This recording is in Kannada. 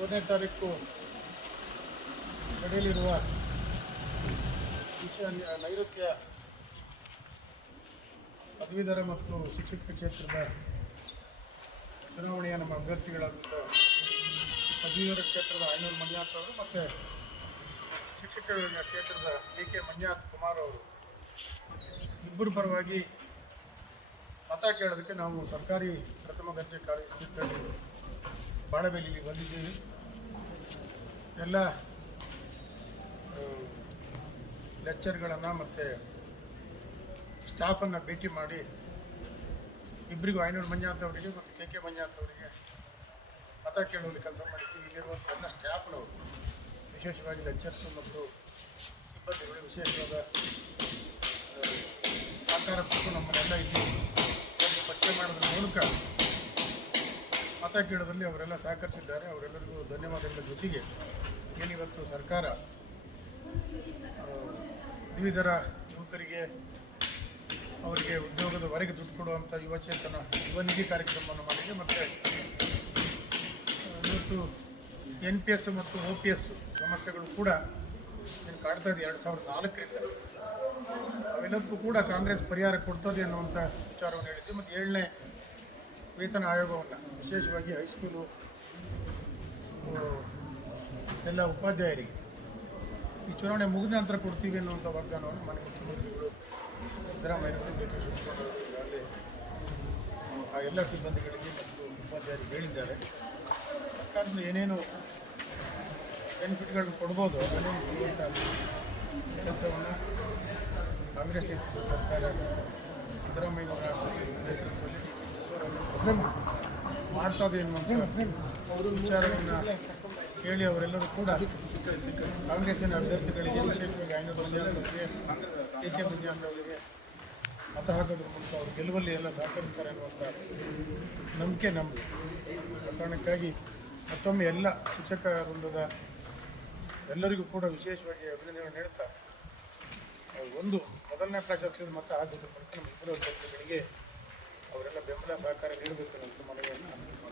ಎರಡನೇ ತಾರೀಕು ನಡೆಯಲಿರುವ ಶಿಕ್ಷಣ ನೈಋತ್ಯ ಪದವೀಧರ ಮತ್ತು ಶಿಕ್ಷಕ ಕ್ಷೇತ್ರದ ಚುನಾವಣೆಯ ನಮ್ಮ ಅಭ್ಯರ್ಥಿಗಳಾದಂಥ ಪದವೀಧರ ಕ್ಷೇತ್ರದ ಐನೂರು ಮಂಜುನಾಥ್ ಅವರು ಮತ್ತು ಶಿಕ್ಷಕ ಕ್ಷೇತ್ರದ ಡಿ ಕೆ ಮಂಜುನಾಥ್ ಕುಮಾರ್ ಅವರು. ಇಬ್ಬರು ಪರವಾಗಿ ಮತ ಕೇಳೋದಕ್ಕೆ ನಾವು ಸರ್ಕಾರಿ ಪ್ರಥಮ ದರ್ಜೆ ಕಾಲೇಜು ಬಾಳಬೇಲಿಗೆ ಬಂದಿದ್ದೀವಿ. ಎಲ್ಲ ಲೆಕ್ಚರ್ಗಳನ್ನು ಮತ್ತು ಸ್ಟಾಫನ್ನು ಭೇಟಿ ಮಾಡಿ ಇಬ್ಬರಿಗೂ ಐನೂರು ಮಂಜಾಂತ ಅವರಿಗೆ ಮತ್ತು ಕೆ ಕೆ ಮಂಜಾಂತ ಅವರಿಗೆ ಮತ ಕೇಳುವಲ್ಲಿ ಕೆಲಸ ಮಾಡಿದ್ದೀವಿ ಇಲ್ಲಿರುವಂಥ ಎಲ್ಲ ಸ್ಟಾಫ್ನವರು ವಿಶೇಷವಾಗಿ ಲೆಕ್ಚರ್ಸು ಮತ್ತು ಸಿಬ್ಬಂದಿಗಳು, ವಿಶೇಷವಾದ ಸಹಕಾರ ಕೊಟ್ಟು ನಮ್ಮನ್ನೆಲ್ಲ ಇಲ್ಲಿ ಪರಿಚಯ ಮಾಡೋದ್ರ ಮೂಲಕ ಮತ ಕೇಳೋದ್ರಲ್ಲಿ ಅವರೆಲ್ಲ ಸಹಕರಿಸಿದ್ದಾರೆ. ಅವರೆಲ್ಲರಿಗೂ ಧನ್ಯವಾದಗಳ ಜೊತೆಗೆ ಏನಿವತ್ತು ಸರ್ಕಾರ ವಿವಿಧರ ಯುವಕರಿಗೆ, ಅವರಿಗೆ ಉದ್ಯೋಗದ ವರೆಗೆ ದುಡ್ಡು ಕೊಡುವಂಥ ಯುವಚೇತನ ಯುವ ನಿಧಿ ಕಾರ್ಯಕ್ರಮವನ್ನು ಮಾಡಿದೆ. ಮತ್ತು ಇವತ್ತು ಎನ್ ಪಿ ಎಸ್ ಮತ್ತು ಒ ಪಿ ಎಸ್ ಸಮಸ್ಯೆಗಳು ಕೂಡ ಏನು ಕಾಡ್ತಾ ಇದೆ. ಎರಡು ಸಾವಿರದ ನಾಲ್ಕರಿಂದ. ಅವೆಲ್ಲದಕ್ಕೂ ಕೂಡ ಕಾಂಗ್ರೆಸ್ ಪರಿಹಾರ ಕೊಡ್ತದೆ ಅನ್ನುವಂಥ ವಿಚಾರವನ್ನು ಹೇಳಿದ್ವಿ ಮತ್ತು ಏಳನೇ ವೇತನ ಆಯೋಗವನ್ನು ವಿಶೇಷವಾಗಿ ಹೈಸ್ಕೂಲು ಎಲ್ಲ ಉಪಾಧ್ಯಾಯರಿಗೆ. ಈ ಚುನಾವಣೆ ಮುಗಿದ ನಂತರ ಕೊಡ್ತೀವಿ ಅನ್ನುವಂಥ ವಾಗ್ದಾನವನ್ನು ಮನೆ ಮುಖ್ಯಮಂತ್ರಿಗಳು ಸಿದ್ದರಾಮಯ್ಯ ಡಿ ಕೆ ಶಿವಕುಮಾರ್ ಆ ಎಲ್ಲ ಸಿಬ್ಬಂದಿಗಳಿಗೆ ಮತ್ತು ಉಪಾಧ್ಯಾಯರಿಗೆ ಹೇಳಿದ್ದಾರೆ. ಸರ್ಕಾರದಿಂದ ಏನೇನು ಬೆನಿಫಿಟ್ಗಳನ್ನು ಕೊಡ್ಬೋದು ಅದನ್ನು ಕೊಡುವಂಥ ಕೆಲಸವನ್ನು ಕಾಂಗ್ರೆಸ್ ನೇತೃತ್ವದ ಸರ್ಕಾರ ಸಿದ್ದರಾಮಯ್ಯನವರ ನೇತೃತ್ವದಲ್ಲಿ ಮಾಡ್ತದೆ ಎನ್ನುವಂಥ ವಿಚಾರವನ್ನು ಕೇಳಿ ಅವರೆಲ್ಲರೂ ಕೂಡ ಕಾಂಗ್ರೆಸ್ಸಿನ ಅಭ್ಯರ್ಥಿಗಳಿಗೆ ವಿಶೇಷವಾಗಿ ಐನೂರು ಮಂಜಾತವರಿಗೆ ಕೆ ಕೆ ಮಂಜಾತವರಿಗೆ ಮತ ಹಾಕೋದ್ರ ಮೂಲಕ ಅವರು ಗೆಲುವಲ್ಲಿ ಎಲ್ಲ ಸಹಕರಿಸ್ತಾರೆ ಅನ್ನುವಂಥ ನಂಬಿಕೆ ನಮ್ಮದು ಕಾರಣಕ್ಕಾಗಿ ಮತ್ತೊಮ್ಮೆ ಎಲ್ಲ ಶಿಕ್ಷಕ ವೃಂದದ ಎಲ್ಲರಿಗೂ ಕೂಡ ವಿಶೇಷವಾಗಿ ಅಭಿನಂದನೆಗಳನ್ನು ಹೇಳ್ತಾ, ಒಂದು ಮೊದಲನೇ ಪ್ರಾಶಸ್ತ್ಯದ ಮತ ಹಾಕೋದ್ರ ಮೂಲಕ ನಮ್ಮ ಇಬ್ಬರು ಅಭ್ಯರ್ಥಿಗಳಿಗೆ ಅವರೆಲ್ಲ ಬೆಂಬಲ ಸಹಕಾರ ನೀಡಬೇಕು ಅನ್ನೋ ಮನವಿಯನ್ನು ನಾನು ಮಾಡ್ತೀನಿ